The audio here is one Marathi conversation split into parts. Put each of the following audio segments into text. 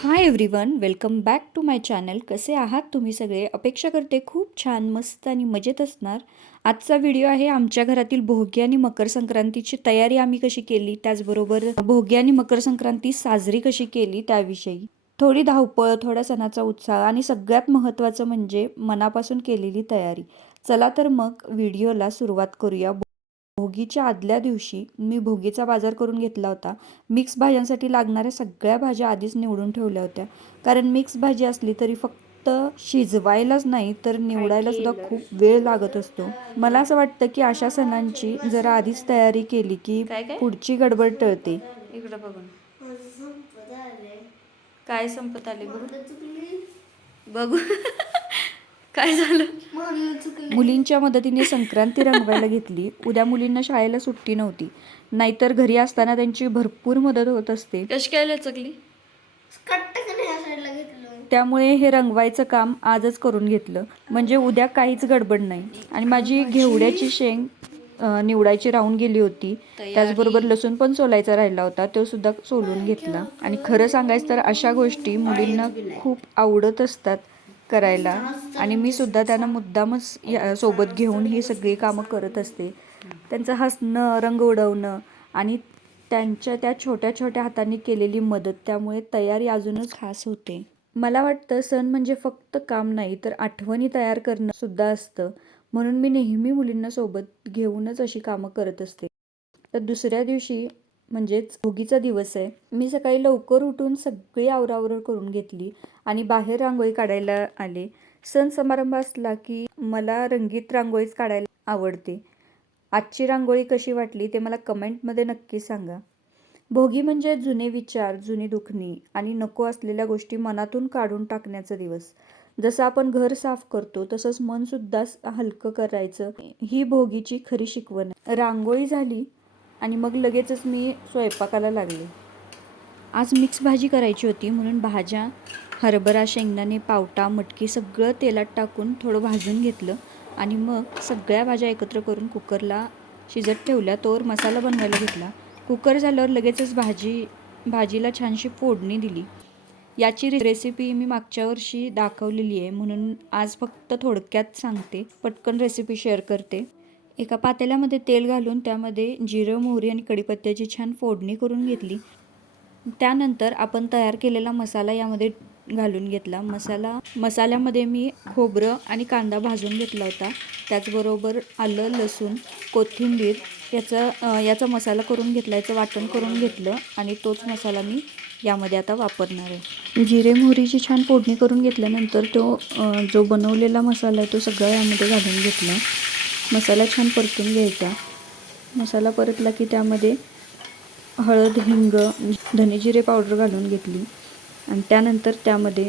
High everyone, welcome back to my channel. कसे आहात तुम्ही सगळे? अपेक्षा करते खूप छान, मस्त आणि मजेत असणार. आजचा व्हिडिओ आहे आमच्या घरातील भोगी आणि मकर संक्रांतीची तयारी आम्ही कशी केली, त्याचबरोबर भोगी आणि मकर संक्रांती साजरी कशी केली त्याविषयी. थोडी धावपळ, थोडा सणाचा उत्साह आणि सगळ्यात महत्त्वाचं म्हणजे मनापासून केलेली तयारी. चला तर मग व्हिडिओला सुरुवात करूया. भोगीच्या आदल्या दिवशी मी भोगीचा बाजार करून घेतला होता. मिक्स भाज्यांसाठी लागणाऱ्या सगळ्या भाज्या आधीच निवडून ठेवल्या होत्या, कारण मिक्स भाजी असली तरी फक्त शिजवायलाच नाही तर निवडायला सुद्धा खूप वेळ लागत असतो. मला असं वाटतं की अशा सणांची जरा आधीच तयारी केली की पुढची गडबड टळते. इकडं बघून काय संपत आले बघू काय झालं. मुलींच्या मदतीने संक्रांती रंगवायला घेतली. उद्या मुलींना शाळेला सुट्टी नव्हती, नाहीतर घरी असताना त्यांची भरपूर मदत होत असते. कशी काय लचकली? त्यामुळे हे रंगवायचं काम आजच करून घेतलं, म्हणजे उद्या काहीच गडबड नाही. आणि माझी घेवड्याची शेंग निवडायची राहून गेली होती. त्याचबरोबर लसूण पण सोलायचा राहिला होता, तो सुद्धा सोलून घेतला. आणि खरं सांगायचं तर अशा गोष्टी मुलींना खूप आवडत असतात करायला, आणि मी सुद्धा त्यांना मुद्दामच सोबत घेऊन ही सगळी कामं करत असते. त्यांचं हसणं, रंग उडवणं आणि त्यांच्या त्या छोट्या छोट्या हातांनी केलेली मदत, त्यामुळे तयारी अजूनच खास होते. मला वाटतं सण म्हणजे फक्त काम नाही तर आठवणी तयार करणं सुद्धा असतं, म्हणून मी नेहमी मुलींना सोबत घेऊनच अशी कामं करत असते. तर दुसऱ्या दिवशी म्हणजेच भोगीचा दिवस आहे. मी सकाळी लवकर उठून सगळी आवरावर करून घेतली आणि बाहेर रांगोळी काढायला आले. सण समारंभ असला की मला रंगीत रांगोळीच काढायला आवडते. आजची रांगोळी कशी वाटली ते मला कमेंटमध्ये नक्की सांगा. भोगी म्हणजे जुने विचार, जुनी दुखणी आणि नको असलेल्या गोष्टी मनातून काढून टाकण्याचा दिवस. जसं आपण घर साफ करतो तसंच मन सुद्धा हलकं करायचं, ही भोगीची खरी शिकवण. रांगोळी झाली आणि मग लगेचच मी स्वयंपाकाला लागले. आज मिक्स भाजी करायची होती, म्हणून भाज्या, हरभरा, शेंगदाणे, पावटा, मटकी सगळं तेलात टाकून थोडं भाजून घेतलं आणि मग सगळ्या भाज्या एकत्र करून कुकरला शिजत ठेवल्या. तोवर मसाला बनवायला घेतला. कुकर झाल्यावर लगेचच भाजीला छानशी फोडणी दिली. याची रेसिपी मी मागच्या वर्षी दाखवलेली आहे, म्हणून आज फक्त थोडक्यात सांगते. पटकन रेसिपी शेअर करते. एका पातेल्यामध्ये तेल घालून त्यामध्ये जिरं, मोहरी आणि कढीपत्त्याची छान फोडणी करून घेतली. त्यानंतर आपण तयार केलेला मसाला यामध्ये घालून घेतला. मसाल्यामध्ये मी खोबरं आणि कांदा भाजून घेतला होता. त्याचबरोबर आलं, लसूण, कोथिंबीर याचा मसाला करून घेतला, याचं वाटण करून घेतलं आणि तोच मसाला मी यामध्ये आता वापरणार आहे. जिरे मोहरीची छान फोडणी करून घेतल्यानंतर जो बनवलेला मसाला आहे तो सगळा यामध्ये घालून घेतला. मसाला छान परतून घ्यायचा. मसाला परतला की त्यामध्ये हळद, हिंग, धनेजिरे पावडर घालून घेतली आणि त्यानंतर त्यामध्ये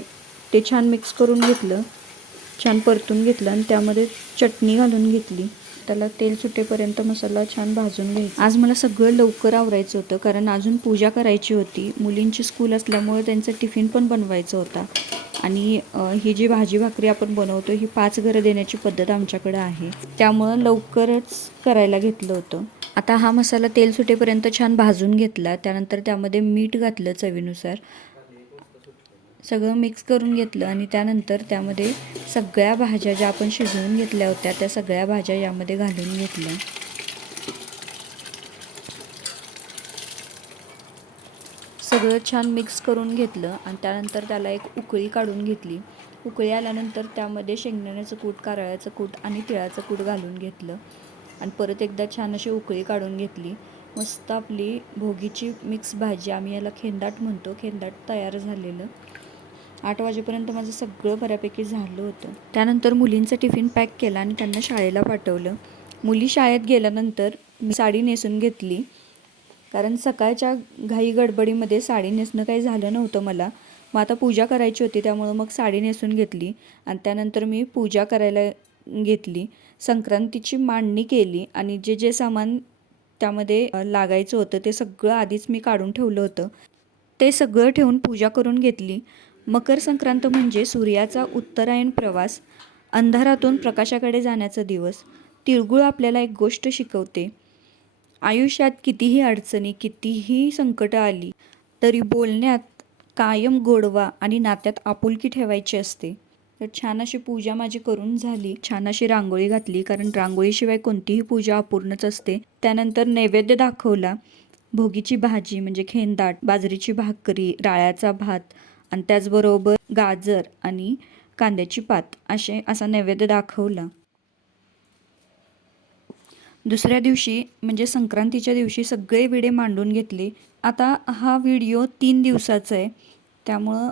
ते छान मिक्स करून घेतलं, छान परतून घेतलं आणि त्यामध्ये चटणी घालून घेतली. त्याला तेल सुटेपर्यंत मसाला छान भाजून घ्यायचा. आज मला सगळं लवकर आवरायचं होतं, कारण अजून पूजा करायची होती. मुलींची स्कूल असल्यामुळे त्यांचं टिफिन पण बनवायचं होता. आणि ही जी भाजी भाकरी आपण बनवतो ही 5 घरं देण्याची पद्धत आमच्याकडे आहे, त्यामुळं लवकरच करायला घेतलं होतं. आता हा मसाला तेल सुटेपर्यंत छान भाजून घेतला. त्यानंतर त्यामध्ये मीठ घातलं चवीनुसार, सगळं मिक्स करून घेतलं आणि त्यानंतर त्यामध्ये सगळ्या भाज्या ज्या आपण शिजवून घेतल्या होत्या त्या सगळ्या भाज्या यामध्ये घालून घेतल्या. सगळं छान मिक्स करून घेतलं आणि त्यानंतर त्याला एक उकळी काढून घेतली. उकळी आल्यानंतर त्यामध्ये शेंगदाण्याचं कूट, कारळ्याचं कूट आणि तिळाचं कूट घालून घेतलं आणि परत एकदा छान अशी उकळी काढून घेतली. मस्त आपली भोगीची मिक्स भाजी, आम्ही याला खेंदाट म्हणतो, खेंदाट तयार झालेलं. 8 वाजेपर्यंत माझं सगळं बऱ्यापैकी झालं होतं. त्यानंतर मुलींचं टिफिन पॅक केला आणि त्यांना शाळेला पाठवलं. मुली शाळेत गेल्यानंतर मी साडी नेसून घेतली, कारण सकाळच्या घाई गडबडीमध्ये साडी नेसणं काही झालं नव्हतं मला. मग आता पूजा करायची होती, त्यामुळं मग साडी नेसून घेतली आणि त्यानंतर मी पूजा करायला घेतली. संक्रांतीची मांडणी केली आणि जे सामान त्यामध्ये लागायचं होतं ते सगळं आधीच मी काढून ठेवलं होतं. ते सगळं ठेवून पूजा करून घेतली. मकर संक्रांत म्हणजे सूर्याचा उत्तरायण प्रवास, अंधारातून प्रकाशाकडे जाण्याचा दिवस. तिळगुळ आपल्याला एक गोष्ट शिकवते. आयुष्यात कितीही अडचणी, कितीही संकटं आली तरी बोलण्यात कायम गोडवा आणि नात्यात आपुलकी ठेवायची असते. तर छान अशी पूजा माझी करून झाली. छान अशी रांगोळी घातली, कारण रांगोळीशिवाय कोणतीही पूजा अपूर्णच असते. त्यानंतर नैवेद्य दाखवला. भोगीची भाजी म्हणजे खेंदाट, बाजरीची भाकरी, राळ्याचा भात आणि त्याचबरोबर गाजर आणि कांद्याची पात असा नैवेद्य दाखवला. दुसऱ्या दिवशी म्हणजे संक्रांतीच्या दिवशी सगळे विडे मांडून घेतले. आता हा व्हिडिओ 3 दिवसाचा आहे, त्यामुळं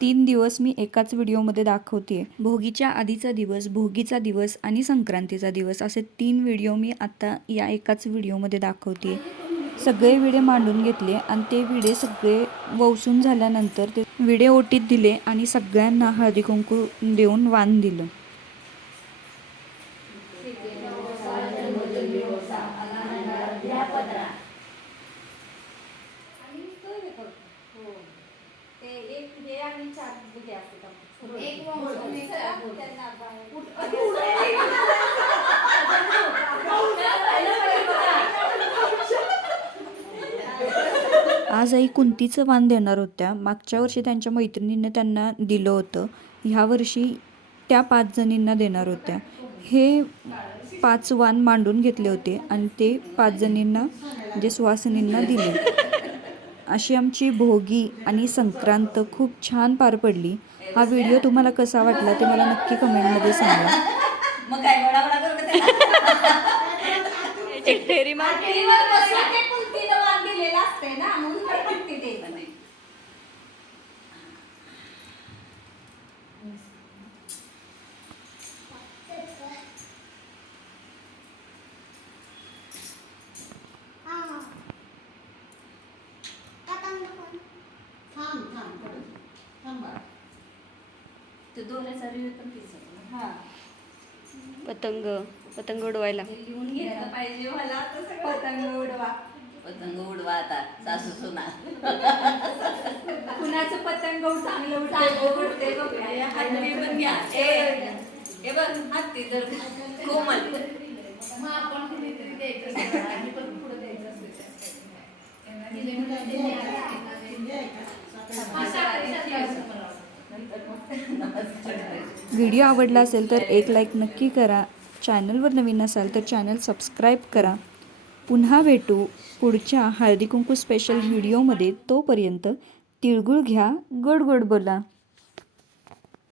3 दिवस मी एकाच व्हिडिओमध्ये दाखवते. भोगीच्या आधीचा दिवस, भोगीचा दिवस आणि संक्रांतीचा दिवस असे 3 व्हिडिओ मी आता या एकाच व्हिडिओमध्ये दाखवते. सगळे विडे मांडून घेतले आणि ते विडे सगळे वौसून झाल्यानंतर ते विडे ओटीत दिले आणि सगळ्यांना हळदी कुंकू देऊन वाण दिलं. आज आई कुंतीचं वाण देणार होत्या. मागच्या वर्षी त्यांच्या मैत्रिणींनी त्यांना दिलं होतं. ह्या वर्षी त्या 5 जणींना देणार होत्या. हे 5 वाण मांडून घेतले होते आणि ते 5 जणींना म्हणजे सुवासिनींना दिले. अशी आमची भोगी आणि संक्रांत खूप छान पार पडली. हा व्हिडिओ तुम्हाला कसा वाटला ते मला नक्की कमेंटमध्ये सांगा. एक फेरी पतंग पतंग उडवायला लिहून घेतलं पाहिजे मला. पतंग उडवा, पतंग उडवा आता सासू सुना. कुणाचं पतंग चांगलं उडते हत्ती पण घ्या. हे बघ हत्ती तर कोमल. मग आपण कुणीतरी द्यायचं आणि पण पुढे द्यायचं व्हिडिओ आवडला असेल तर एक लाईक नक्की करा. चॅनलवर नवीन असाल तर चॅनल सबस्क्राईब करा. पुन्हा भेटू पुढच्या हळदी कुंकू स्पेशल व्हिडिओमध्ये. तोपर्यंत तिळगुळ घ्या, गोड गोड बोला.